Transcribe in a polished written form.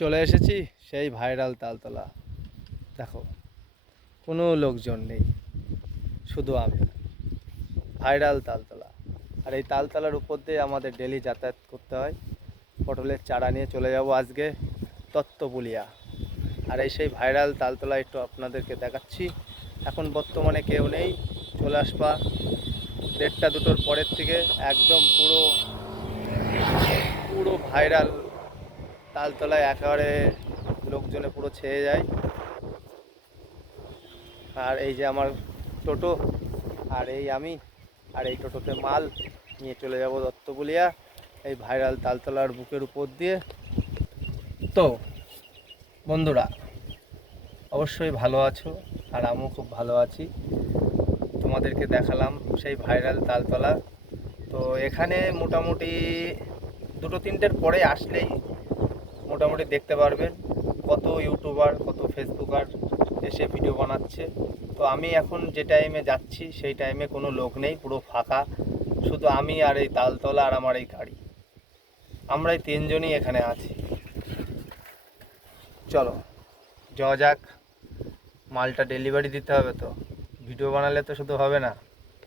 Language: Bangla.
চলে এসেছি সেই ভাইরাল তালতলা। দেখো, কোনো লোকজন নেই, শুধু আমি। ভাইরাল তালতলা। আর এই তালতলার উপর দিয়ে আমাদের ডেলি যাতায়াত করতে হয়। পটলের চারা নিয়ে চলে যাব আজকে তত্ত্বপুলিয়া। আর এই সেই ভাইরাল তালতলা একটু আপনাদেরকে দেখাচ্ছি। এখন বর্তমানে কেউ নেই, চলে আসবা 1:30-2টোর পরের থেকে। একদম পুরো পুরো ভাইরাল তালতলায় একেবারে লোকজনে পুরো ছেয়ে যায়। আর এই যে আমার টোটো, আর এই আমি, আর এই টোটোতে মাল নিয়ে চলে যাব দত্তপুলিয়া, এই ভাইরাল তালতলার বুকের উপর দিয়ে। তো বন্ধুরা, অবশ্যই ভালো আছো, আর আমিও খুব ভালো আছি। তোমাদেরকে দেখালাম সেই ভাইরাল তালতলা। তো এখানে মোটামুটি 2-3টের পরে আসলেই মোটামুটি দেখতে পারবেন কত ইউটিউবার, কত ফেসবুকার এসে ভিডিও বানাচ্ছে। তো আমি এখন যে টাইমে যাচ্ছি সেই টাইমে কোনো লোক নেই, পুরো ফাঁকা। শুধু আমি আর এই তালতলা আর আমার এই গাড়ি, আমরাই তিনজনই এখানে আছি। চলো যাওয়া যাক, মালটা ডেলিভারি দিতে হবে, তো ভিডিও বানালে তো শুধু হবে না।